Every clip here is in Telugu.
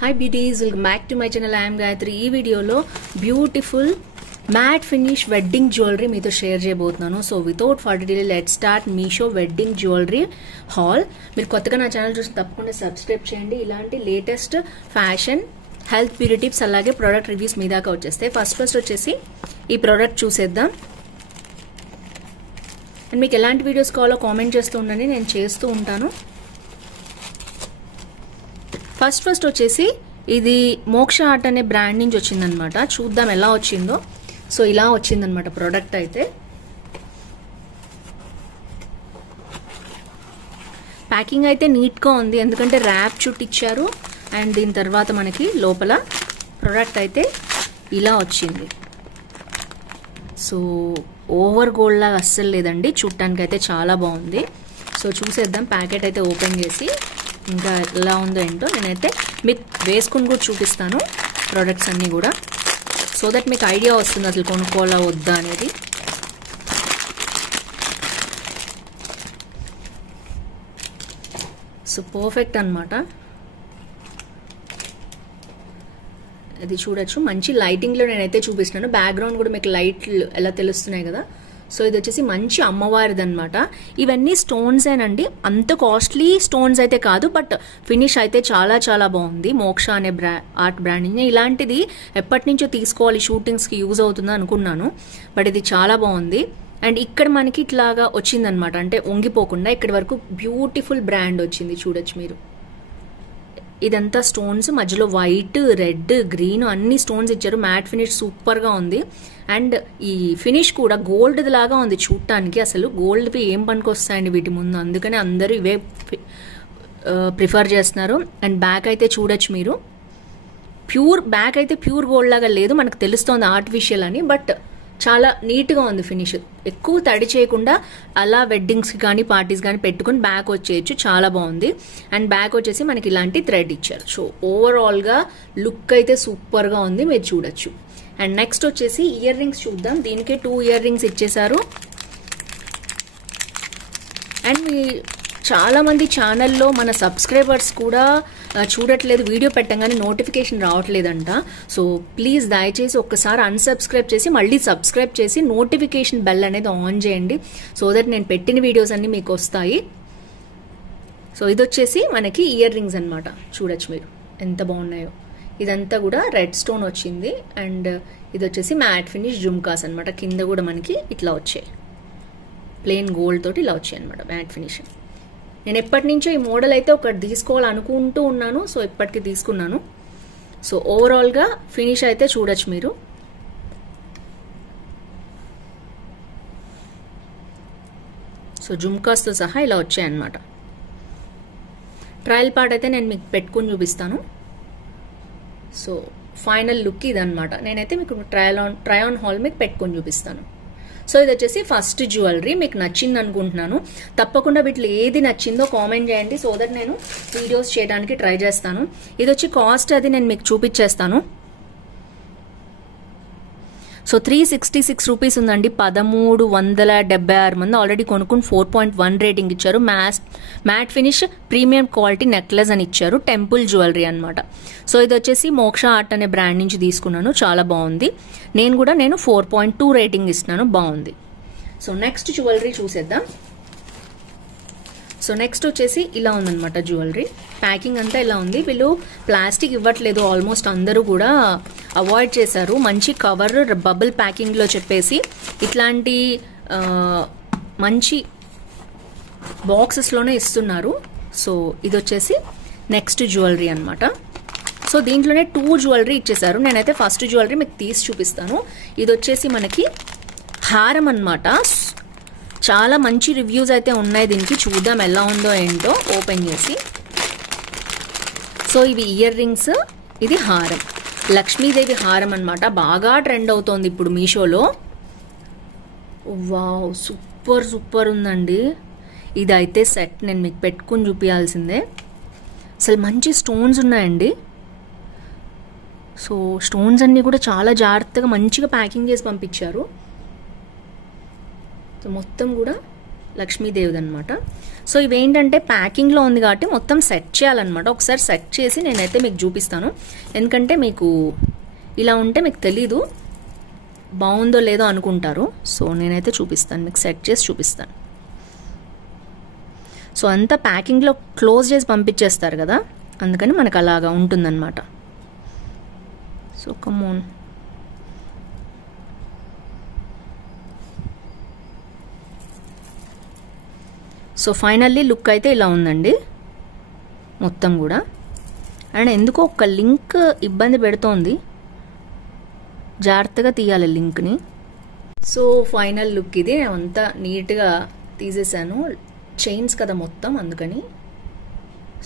Hi beauties, welcome back to my channel. I am Gayatri. ఈ వీడియోలో beautiful mat finish wedding jewellery మీతో షేర్ చేయబోతున్నాను. So without further delay let's start Meesho wedding jewellery hall. మీరు కొత్తగా నా ఛానల్ చూసి తప్పకుండా సబ్స్క్రైబ్ చేయండి. ఇలాంటి latest fashion, health, beauty tips అలాగే ప్రోడక్ట్ రివ్యూస్ మీ దాకా వచ్చేస్తాయి. ఫస్ట్ వచ్చేసి ఈ ప్రోడక్ట్ చూసేద్దాం. అండ్ మీకు ఎలాంటి వీడియోస్ కావాలో కామెంట్ చేస్తూ ఉండండి, నేను చేస్తూ ఉంటాను. ఫస్ట్ వచ్చేసి ఇది మోక్ష ఆర్ట్ అనే బ్రాండ్ నుంచి వచ్చిందనమాట. చూద్దాం ఎలా వచ్చిందో. సో ఇలా వచ్చిందనమాట ప్రోడక్ట్ అయితే. ప్యాకింగ్ అయితే నీట్గా ఉంది, ఎందుకంటే ర్యాప్ చుట్టి ఇచ్చారు. అండ్ దీని తర్వాత మనకి లోపల ప్రోడక్ట్ అయితే ఇలా వచ్చింది. సో ఓవర్ గోల్డ్ లాగా అస్సలు లేదండి, చూడటానికి అయితే చాలా బాగుంది. సో చూసేద్దాం ప్యాకెట్ అయితే ఓపెన్ చేసి ఇంకా ఎలా ఉందో ఏంటో. నేనైతే మీకు వేసుకుని కూడా చూపిస్తాను ప్రోడక్ట్స్ అన్నీ కూడా, సో దట్ మీకు ఐడియా వస్తుంది అసలు కొనుక్కోవాలా వద్దా అనేది. సో పర్ఫెక్ట్ అనమాట. అది చూడొచ్చు, మంచి లైటింగ్లో నేనైతే చూపిస్తున్నాను. బ్యాక్గ్రౌండ్ కూడా మీకు లైట్లు ఎలా తెలుస్తున్నాయి కదా. సో ఇది వచ్చేసి మంచి అమ్మవారిది అనమాట. ఇవన్నీ స్టోన్స్ ఏనండి, అంత కాస్ట్లీ స్టోన్స్ అయితే కాదు, బట్ ఫినిష్ అయితే చాలా చాలా బాగుంది. మోక్ష అనే ఆర్ట్ బ్రాండ్. ఇలాంటిది ఎప్పటి నుంచో తీసుకోవాలి, షూటింగ్స్కి యూజ్ అవుతుంది అనుకున్నాను, బట్ ఇది చాలా బాగుంది. అండ్ ఇక్కడ మనకి ఇట్లాగా వచ్చిందనమాట, అంటే వంగిపోకుండా ఇక్కడి వరకు బ్యూటిఫుల్ బ్రాండ్ వచ్చింది. చూడొచ్చు మీరు, ఇదంతా స్టోన్స్, మధ్యలో వైట్, రెడ్, గ్రీన్ అన్ని స్టోన్స్ ఇచ్చారు. మ్యాట్ ఫినిష్ సూపర్ గా ఉంది. అండ్ ఈ ఫినిష్ కూడా గోల్డ్ లాగా ఉంది చూడటానికి. అసలు గోల్డ్వి ఏం పనికొస్తాయండి వీటి ముందు, అందుకని అందరూ ఇవే ప్రిఫర్ చేస్తున్నారు. అండ్ బ్యాక్ అయితే చూడొచ్చు మీరు, ప్యూర్ బ్యాక్ అయితే ప్యూర్ గోల్డ్ లాగా లేదు, మనకు తెలుస్తోంది ఆర్టిఫిషియల్ అని, బట్ చాలా నీట్గా ఉంది ఫినిష్. ఎక్కువ తడి చేయకుండా అలా వెడ్డింగ్స్కి కానీ పార్టీస్ కానీ పెట్టుకుని బ్యాక్ వచ్చేయచ్చు, చాలా బాగుంది. అండ్ బ్యాక్ వచ్చేసి మనకి ఇలాంటి థ్రెడ్ ఇచ్చారు. సో ఓవరాల్గా లుక్ అయితే సూపర్గా ఉంది, మీరు చూడొచ్చు. అండ్ నెక్స్ట్ వచ్చేసి ఇయర్ రింగ్స్ చూద్దాం. దీనికి 2 ఇయర్ రింగ్స్ ఇచ్చేసారు. అండ్ మీ చాలా మంది ఛానల్లో మన సబ్స్క్రైబర్స్ కూడా చూడట్లేదు, వీడియో పెట్టగానే నోటిఫికేషన్ రావట్లేదంట. సో ప్లీజ్ దయచేసి ఒక్కసారి అన్సబ్స్క్రైబ్ చేసి మళ్ళీ సబ్స్క్రైబ్ చేసి నోటిఫికేషన్ బెల్ అనేది ఆన్ చేయండి, సో దట్ నేను పెట్టిన వీడియోస్ అన్ని మీకు వస్తాయి. సో ఇది వచ్చేసి మనకి ఇయర్ రింగ్స్ అనమాట. చూడొచ్చు మీరు ఎంత బాగున్నాయో. ఇదంతా కూడా రెడ్ స్టోన్ వచ్చింది. అండ్ ఇది వచ్చేసి మ్యాట్ ఫినిష్ జుమ్కాస్ అనమాట. కింద కూడా మనకి ఇట్లా వచ్చాయి, ప్లెయిన్ గోల్డ్ తోటి ఇలా వచ్చాయి అనమాట మ్యాట్ ఫినిష్. నేను ఎప్పటి నుంచో ఈ మోడల్ అయితే ఒకటి తీసుకోవాలనుకుంటూ ఉన్నాను, సో ఇప్పటికి తీసుకున్నాను. సో ఓవరాల్గా ఫినిష్ అయితే చూడొచ్చు మీరు. సో జుమ్కాస్తో సహా ఇలా వచ్చాయన్నమాట. ట్రయల్ పార్ట్ అయితే నేను మీకు పెట్టుకుని చూపిస్తాను. సో ఫైనల్ లుక్ ఇదనమాట. నేనైతే మీకు ట్రై ఆన్ హాల్ మీకు పెట్టుకొని చూపిస్తాను. సో ఇది వచ్చేసి ఫస్ట్ జ్యువెలరీ. మీకు నచ్చింది అనుకుంటున్నాను. తప్పకుండా వీటిలో ఏది నచ్చిందో కామెంట్ చేయండి, సో దట్ నేను వీడియోస్ చేయడానికి ట్రై చేస్తాను. ఇది వచ్చి కాస్ట్ అది నేను మీకు చూపించేస్తాను. సో 366 రూపీస్ ఉందండి. 1376 మంది ఆల్రెడీ కొనుక్కుని 4.1 రేటింగ్ ఇచ్చారు. Matte finish premium quality necklace అని ఇచ్చారు. టెంపుల్ జ్యువెలరీ అనమాట. సో ఇది వచ్చేసి మోక్ష ఆర్ట్ అనే బ్రాండ్ నుంచి తీసుకున్నాను, చాలా బాగుంది. నేను 4.2 రేటింగ్ ఇస్తున్నాను, బాగుంది. సో నెక్స్ట్ జ్యువెలరీ చూసేద్దాం. సో నెక్స్ట్ వచ్చేసి ఇలా ఉందన్నమాట జ్యువెలరీ. ప్యాకింగ్ అంతా ఇలా ఉంది. వీళ్ళు ప్లాస్టిక్ ఇవ్వట్లేదు, ఆల్మోస్ట్ అందరూ కూడా అవాయిడ్ చేశారు. మంచి కవర్, బబుల్ ప్యాకింగ్లో చెప్పేసి ఇట్లాంటి మంచి బాక్సెస్లోనే ఇస్తున్నారు. సో ఇది వచ్చేసి నెక్స్ట్ జ్యువెలరీ అనమాట. సో దీంట్లోనే 2 జ్యువెలరీ ఇచ్చేసారు. నేనైతే ఫస్ట్ జ్యువెలరీ మీకు తీసి చూపిస్తాను. ఇది వచ్చేసి మనకి హారం అనమాట. చాలా మంచి రివ్యూస్ అయితే ఉన్నాయి దీనికి. చూద్దాం ఎలా ఉందో ఏంటో ఓపెన్ చేసి. సో ఇవి ఇయర్ రింగ్స్, ఇది హారం, లక్ష్మీదేవి హారం అనమాట. బాగా ట్రెండ్ అవుతోంది ఇప్పుడు మీషోలో. వావ్, సూపర్ ఉందండి. ఇదైతే సెట్, నేను మీకు పెట్టుకుని చూపించాల్సిందే. అసలు మంచి స్టోన్స్ ఉన్నాయండి. సో స్టోన్స్ అన్నీ కూడా చాలా జాగ్రత్తగా మంచిగా ప్యాకింగ్ చేసి పంపించారు. మొత్తం కూడా లక్ష్మీదేవిది అనమాట. సో ఇవేంటంటే ప్యాకింగ్లో ఉంది కాబట్టి మొత్తం సెట్ చేయాలన్నమాట. ఒకసారి సెట్ చేసి నేనైతే మీకు చూపిస్తాను, ఎందుకంటే మీకు ఇలా ఉంటే మీకు తెలీదు బాగుందో లేదో అనుకుంటారు. సో నేనైతే చూపిస్తాను, మీకు సెట్ చేసి చూపిస్తాను. సో అంతా ప్యాకింగ్లో క్లోజ్ చేసి పంపించేస్తారు కదా, అందుకని మనకు అలాగా ఉంటుందన్నమాట. So come on, so finally look అయితే ఇలా ఉందండి మొత్తం కూడా. అండ్ ఎందుకో ఒక లింక్ ఇబ్బంది పెడుతోంది, జాగ్రత్తగా తీయాలి లింక్ని. సో ఫైనల్ లుక్ ఇది, అంతా నీట్గా తీసేసాను, చైన్స్ కదా మొత్తం అందుకని.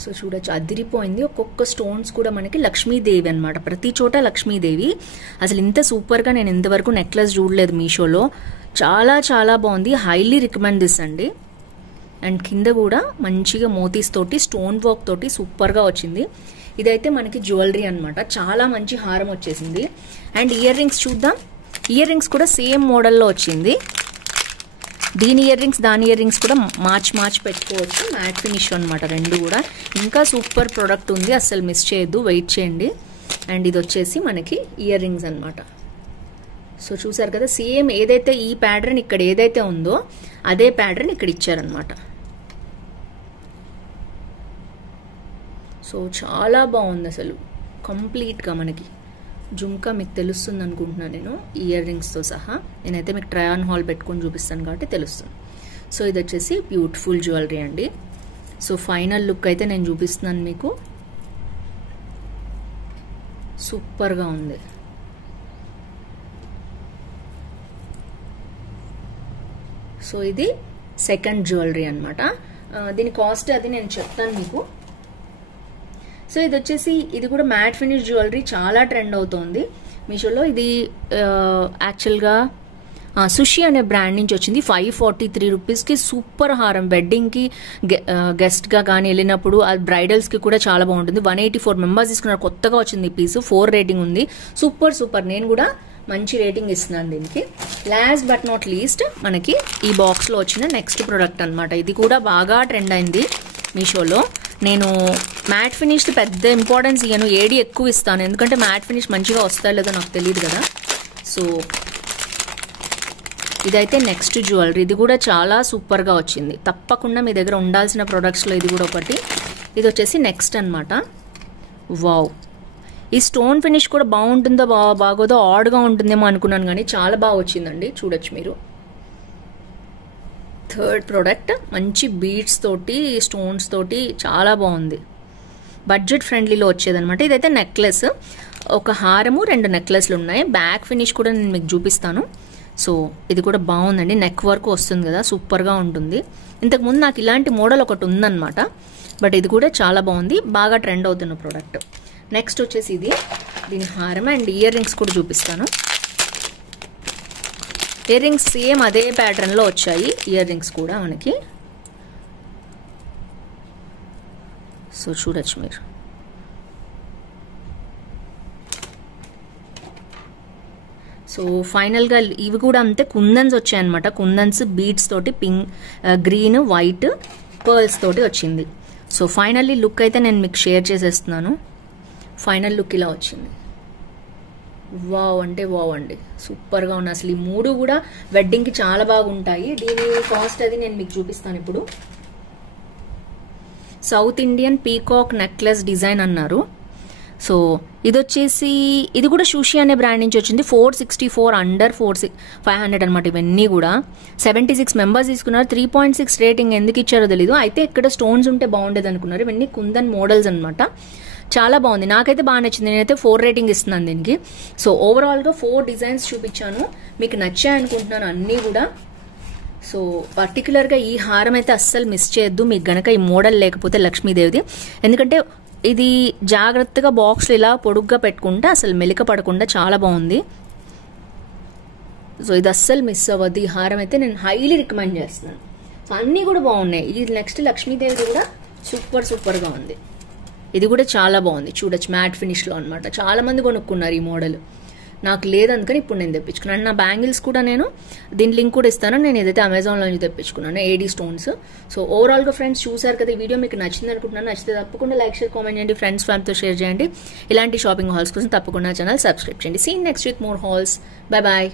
సో చూడొచ్చు అదిరిపోయింది. ఒక్కొక్క స్టోన్స్ కూడా మనకి లక్ష్మీదేవి అనమాట, ప్రతి చోట లక్ష్మీదేవి. అసలు ఇంత సూపర్గా నేను ఇంతవరకు నెక్లెస్ చూడలేదు మీషోలో. చాలా చాలా బాగుంది, హైలీ రికమెండ్ దిస్ అండి. అండ్ కింద కూడా మంచిగా మోతీస్ తోటి స్టోన్ వర్క్ తోటి సూపర్గా వచ్చింది. ఇదైతే మనకి జ్యువెలరీ అనమాట, చాలా మంచి హారం వచ్చేసింది. అండ్ ఇయర్ రింగ్స్ చూద్దాం. ఇయర్ రింగ్స్ కూడా సేమ్ మోడల్లో వచ్చింది. దీని ఇయర్ రింగ్స్ దాని ఇయర్ రింగ్స్ కూడా మార్చ్ పెట్టుకోవచ్చు, మ్యాట్ ఫినిష్ అనమాట రెండు కూడా. ఇంకా సూపర్ ప్రోడక్ట్ ఉంది, అస్సలు మిస్ చేయొద్దు, వెయిట్ చేయండి. అండ్ ఇది వచ్చేసి మనకి ఇయర్ రింగ్స్ అనమాట. సో చూసారు కదా, సేమ్ ఏదైతే ఈ ప్యాటర్న్ ఇక్కడ ఏదైతే ఉందో అదే ప్యాటర్న్ ఇక్కడ ఇచ్చారనమాట. సో చాలా బాగుంది అసలు కంప్లీట్గా. మనకి జుమ్కా మీకు తెలుస్తుంది అనుకుంటున్నాను నేను, ఇయర్ రింగ్స్తో సహా. నేనైతే మీకు ట్రై ఆన్ హాల్ పెట్టుకొని చూపిస్తాను కాబట్టి తెలుస్తుంది. సో ఇది వచ్చేసి బ్యూటిఫుల్ జ్యువెలరీ అండి. సో ఫైనల్ లుక్ అయితే నేను చూపిస్తున్నాను మీకు, సూపర్గా ఉంది. సో ఇది సెకండ్ జ్యువెలరీ అనమాట. దీని కాస్ట్ అది నేను చెప్తాను మీకు. సో ఇది వచ్చేసి ఇది కూడా మ్యాట్ ఫినిష్ జ్యువెలరీ, చాలా ట్రెండ్ అవుతోంది మీషోలో. ఇది యాక్చువల్గా సుషి అనే బ్రాండ్ నుంచి వచ్చింది. 543 రూపీస్కి సూపర్ హారం. వెడ్డింగ్కి గెస్ట్గా కానీ వెళ్ళినప్పుడు అది బ్రైడల్స్కి కూడా చాలా బాగుంటుంది. 184 మెంబర్స్ తీసుకున్నారు, కొత్తగా వచ్చింది ఈ పీసు. 4 రేటింగ్ ఉంది, సూపర్. నేను కూడా మంచి రేటింగ్ ఇస్తున్నాను దీనికి. లాస్ట్ బట్ నాట్ లీస్ట్ మనకి ఈ బాక్స్లో వచ్చిన నెక్స్ట్ ప్రోడక్ట్ అనమాట. ఇది కూడా బాగా ట్రెండ్ అయింది మీషోలో. నేను మ్యాట్ ఫినిష్ పెద్ద ఇంపార్టెన్స్ ఇయ్యను, ఏడి ఎక్కువ ఇస్తాను, ఎందుకంటే మ్యాట్ ఫినిష్ మంచిగా వస్తా లేదో నాకు తెలియదు కదా. సో ఇదైతే నెక్స్ట్ జ్యువెలరీ, ఇది కూడా చాలా సూపర్గా వచ్చింది. తప్పకుండా మీ దగ్గర ఉండాల్సిన ప్రొడక్ట్స్లో ఇది కూడా ఒకటి. ఇది వచ్చేసి నెక్స్ట్ అనమాట. వావ్, ఈ స్టోన్ ఫినిష్ కూడా బాగుంటుందో బాగోదో ఆడ్గా ఉంటుందేమో అనుకున్నాను, కానీ చాలా బాగా వచ్చిందండి. చూడొచ్చు మీరు. థర్డ్ ప్రోడక్ట్ మంచి బీడ్స్ తోటి స్టోన్స్ తోటి చాలా బాగుంది, బడ్జెట్ ఫ్రెండ్లీలో వచ్చేదనమాట. ఇదైతే నెక్లెస్, ఒక హారము 2 నెక్లెస్లు ఉన్నాయి. బ్యాక్ ఫినిష్ కూడా నేను మీకు చూపిస్తాను. సో ఇది కూడా బాగుందండి, నెక్ వర్క్ వస్తుంది కదా, సూపర్గా ఉంటుంది. ఇంతకుముందు నాకు ఇలాంటి మోడల్ ఒకటి ఉందన్నమాట, బట్ ఇది కూడా చాలా బాగుంది, బాగా ట్రెండ్ అవుతున్న ప్రోడక్ట్. నెక్స్ట్ వచ్చేసి ఇది, దీని హారం అండ్ ఇయర్ రింగ్స్ కూడా చూపిస్తాను. ఇయర్ రింగ్స్ సేమ్ అదే ప్యాటర్న్లో వచ్చాయి ఇయర్ రింగ్స్ కూడా మనకి. సో చూడొచ్చు మీరు. సో ఫైనల్గా ఇవి కూడా అంతే కుందన్స్ వచ్చాయన్నమాట. కుందన్స్ బీడ్స్ తోటి పింక్, గ్రీన్, వైట్, పర్ల్స్ తోటి వచ్చింది. సో ఫైనల్లీ లుక్ అయితే నేను మీకు షేర్ చేసేస్తున్నాను. ఫైనల్ లుక్ ఇలా వచ్చింది. వావ్ అంటే వావ్ అండి, సూపర్గా ఉన్నాయి అసలు. ఈ 3 కూడా వెడ్డింగ్కి చాలా బాగుంటాయి. దీని కాస్ట్ అది నేను మీకు చూపిస్తాను ఇప్పుడు. South Indian peacock necklace design అన్నారు. సో ఇది వచ్చేసి ఇది కూడా సుషి అనే బ్రాండ్ నుంచి వచ్చింది. 464 అండర్ 500 అనమాట. ఇవన్నీ కూడా 76 మెంబర్స్ తీసుకున్నారు. 3.6 రేటింగ్ ఎందుకు ఇచ్చారో తెలీదు. అయితే ఇక్కడ స్టోన్స్ ఉంటే బాగుండేది అనుకున్నారు. ఇవన్నీ కుందన్ మోడల్స్ అనమాట. చాలా బాగుంది, నాకైతే బాగా నచ్చింది. నేనైతే 4 రేటింగ్ ఇస్తున్నాను దీనికి. సో ఓవరాల్గా 4 డిజైన్స్ చూపించాను, మీకు నచ్చాయి అనుకుంటున్నాను అన్నీ కూడా. సో పర్టికులర్గా ఈ హారం అయితే అస్సలు మిస్ చేయొద్దు మీకు గనక ఈ మోడల్ లేకపోతే లక్ష్మీదేవిది. ఎందుకంటే ఇది జాగ్రత్తగా బాక్స్లో ఇలా పొడుగ్గా పెట్టుకుంటే అసలు మెలిక పడకుండా చాలా బాగుంది. సో ఇది అస్సలు మిస్ అవ్వద్దు. ఈ హారం అయితే నేను హైలీ రికమెండ్ చేస్తున్నాను. సో అన్నీ కూడా బాగున్నాయి. ఇది నెక్స్ట్ లక్ష్మీదేవిది కూడా సూపర్గా ఉంది. ఇది కూడా చాలా బాగుంది, చూడొచ్చు మ్యాట్ ఫినిష్లో అనమాట. చాలా మంది కొనుక్కున్నారు ఈ మోడల్. నాకు లేదు అందుకని ఇప్పుడు నేను తెప్పించుకున్నాను. అండ్ నా బ్యాంగిల్స్ కూడా నేను దీని లింక్ కూడా ఇస్తాను. నేను ఏదైతే అమెజాన్లో నుంచి తెప్పించుకున్నాను ఏడీ స్టోన్స్. సో ఓవరాల్గా ఫ్రెండ్స్ చూసారు కదా, ఈ వీడియో మీకు నచ్చింది అనుకుంటున్నాను. నచ్చితే తప్పకుండా లైక్ షేర్ కామెంట్ చేయండి, ఫ్రెండ్స్ ఫ్యామిలీతో షేర్ చేయండి. ఇలాంటి షాపింగ్ హాల్స్ కోసం తప్పకుండా ఛానల్ సబ్స్క్రైబ్ చేయండి. See next with more hauls. Bye bye.